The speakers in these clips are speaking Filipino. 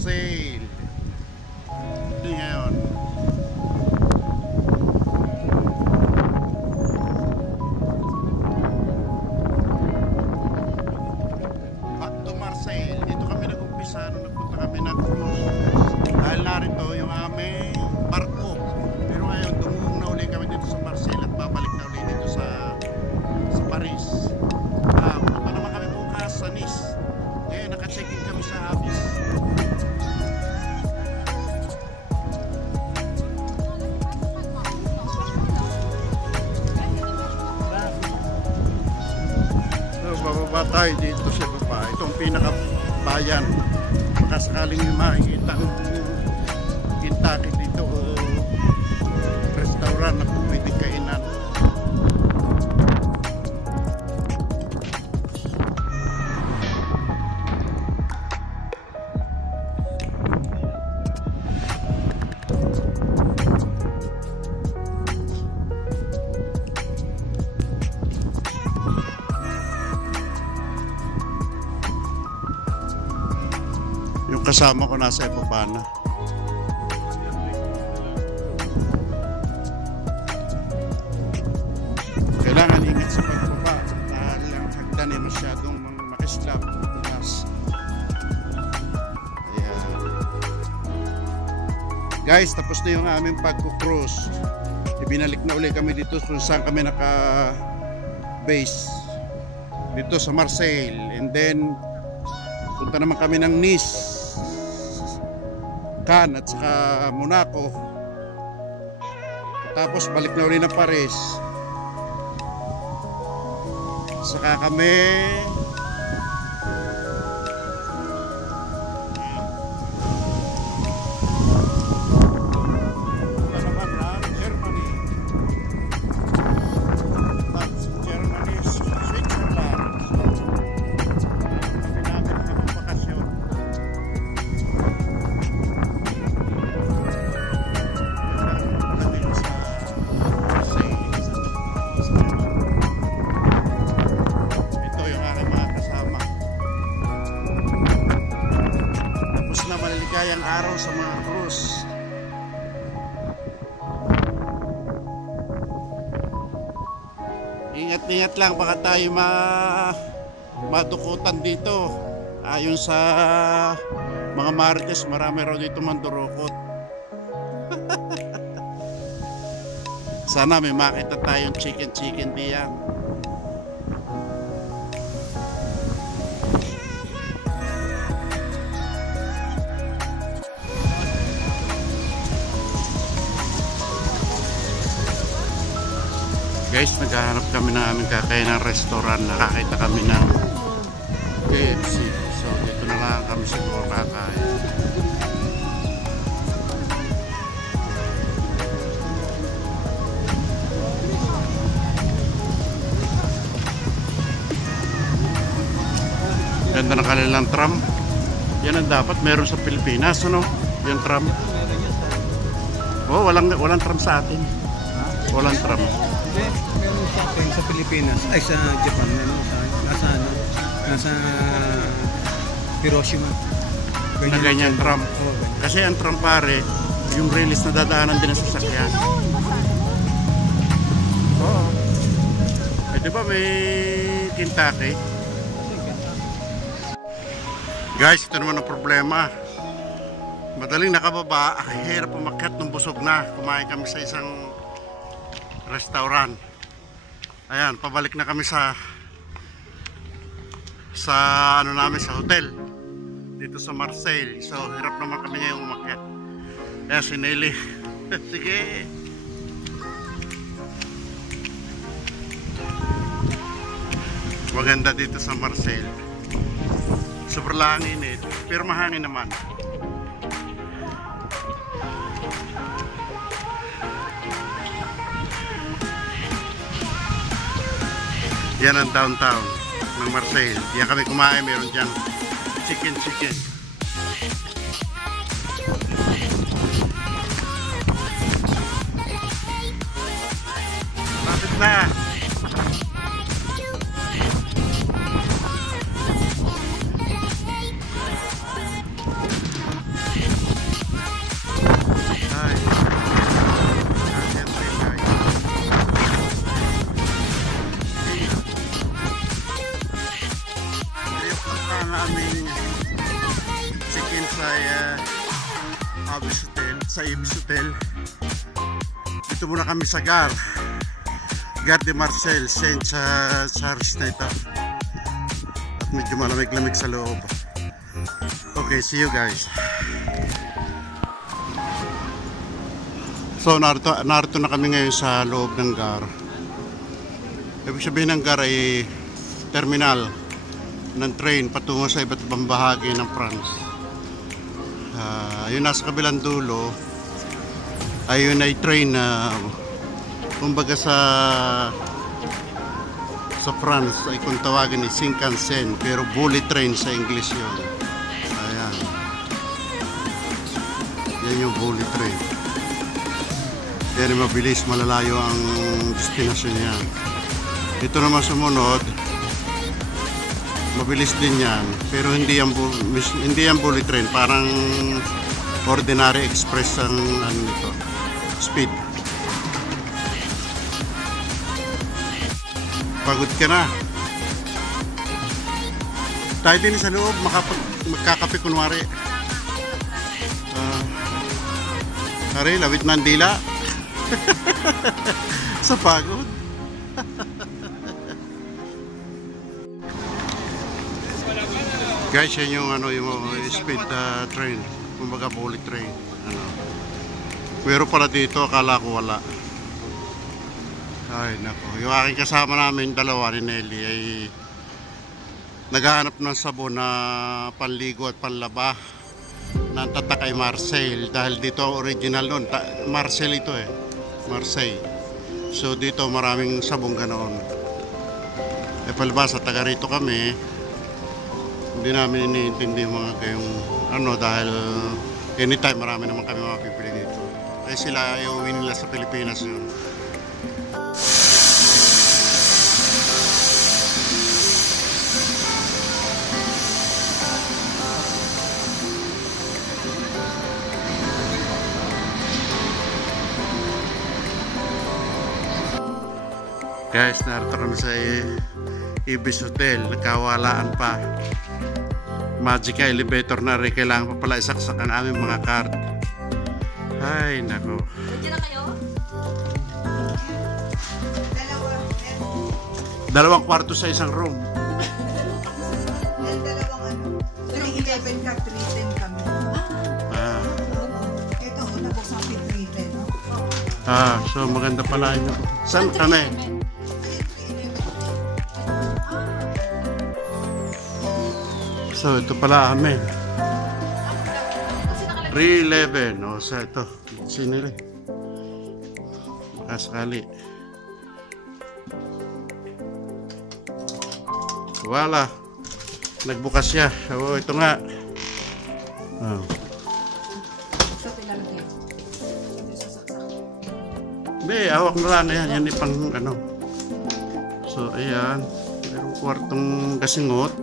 Marseille. Ito ngayon. Back to Marseille. Dito kami nag-umpisa nung nagpunta kami ng cruise. Dahil narito yung aming barko. Pero ngayon, dumulong na uli kami dito sa Marseille at babalik na uli dito sa Paris. Punta naman kami bukas sa Nice. Ngayon, naka-check-in kami sa Abyss. Bababa tayo dito sa baba. Itong pinaka-bayan. Baka sakaling may makikita ang Kentucky dito o restaurant na pwede kainan. Yung kasama ko nasa ibaba na. Kailangan ingat sa pagbaba dahil ang hagdan ay masyadong makislap. Ayan. Guys, tapos na yung aming pagkukruise. Ibinalik na uli kami dito kung saan kami naka-base. Dito sa Marseille. And then punta naman kami ng Nice, Cannes at saka Monaco. Tapos balik na ulit ng Paris. Saka kami punta naman ng Germany. That's Germany, Switzerland. Kami namin ang bakasyon. Ito yung aking mga kasama. Tapos na maliligayang araw sa mga cruise. Ingat-ingat lang, baka tayo madukutan dito. Ayon sa mga marites, marami raw dito mandurukot. Sana may makita tayong chicken diyan. Guys, naghahanap kami ng aming kakain ng restaurant. Nakakita kami ng KFC. So dito na lang kami siguro kakain. Ganda ng kanilang tram. Yan ang dapat meron sa Pilipinas, ano? Yung tram. Oh, walang tram sa atin. Walang tram. Meron sa atin sa Pilipinas, ay sa Japan, meron nasa Hiroshima. Na ganyan tram. Oh, ganyan. Kasi ang tram pare, yung release na dadaanan din sa sasakyan. Oo. Eh di ba may Kentucky? Guys, ito naman ang problema. Madaling nakababa, hirap umakyat nung busog na. Kumain kami sa isang restaurant. Ayan, pabalik na kami sa ano namin, sa hotel dito sa Marseille. So hirap naman kami ngayong umakyat. Kaya si Nelly sige, maganda dito sa Marseille. Sobrang lang init, pero mahangin naman. Yan ang downtown ng Marseille. Yan kami kumain, meron dyan chicken. Lapit na. kay Ibis Hotel, sa Ibis Hotel. Dito muna kami sa Gare de Marcel, Saint Charles na ito. At medyo malamig-lamig sa loob. Okay, see you guys. So narito na kami ngayon sa loob ng Gare. Ibig sabihin ng Gare ay terminal ng train patungo sa iba't ibang bahagi ng France. Yun nasa kabilang dulo ayun ay train na kumbaga sa France ay kung tawagin ni Shinkansen, pero bullet train sa English yun. Ayan, yan yung bullet train. Yan yung mabilis, malalayo ang destinasyon niya. Ito naman sumunod, mabilis din yan, pero hindi yan bullet train, parang ordinary express ang ano nito, speed. Pagod ka na. Tayo din sa loob, magkakape kunwari. Kari, lawit ng dila. Sa pagod. Guys, yan yung ano, yung speed train, kumbaga bullet train. Ano. Pero pala dito, akala ko wala. Ay nako, yung aking kasama namin dalawa ni Nelly ay naghahanap ng sabon na panligo at panlaba na tatak ay Marseille, dahil dito original nun, Marseille ito eh, Marseille. So dito maraming sabong ganoon. E palibasa, taga rito kami, hindi namin iniintindi mga kayong ano, dahil anytime marami naman kami mapipili dito. Kaya sila iuwi nila sa Pilipinas yun. Guys, narito kami sa Ibis Hotel, nagkawalaan pa. Magic elevator na rin, kailangan pa pala isaksak ang aming mga card. Ay nako. Nandiyan na kayo? Dalawang kwarto sa isang room. Dalawang ano. 311 ka, 310 kami. Ito, nabuksan ko yung 310. So maganda pala yun. Saan kami? So ito pala kami. 311. O sa ito. Sinili. Baka sakali. Wala. Nagbukas siya. So ito nga. Hindi, hawak na lang. Ayan, yan ipang ano. So ayan. Mayroong kwartong gasingot.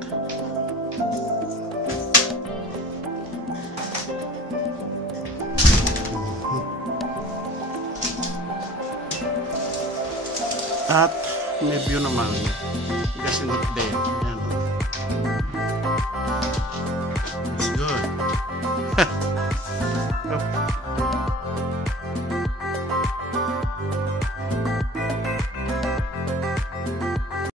At may view naman. Gasingot din. Ayan.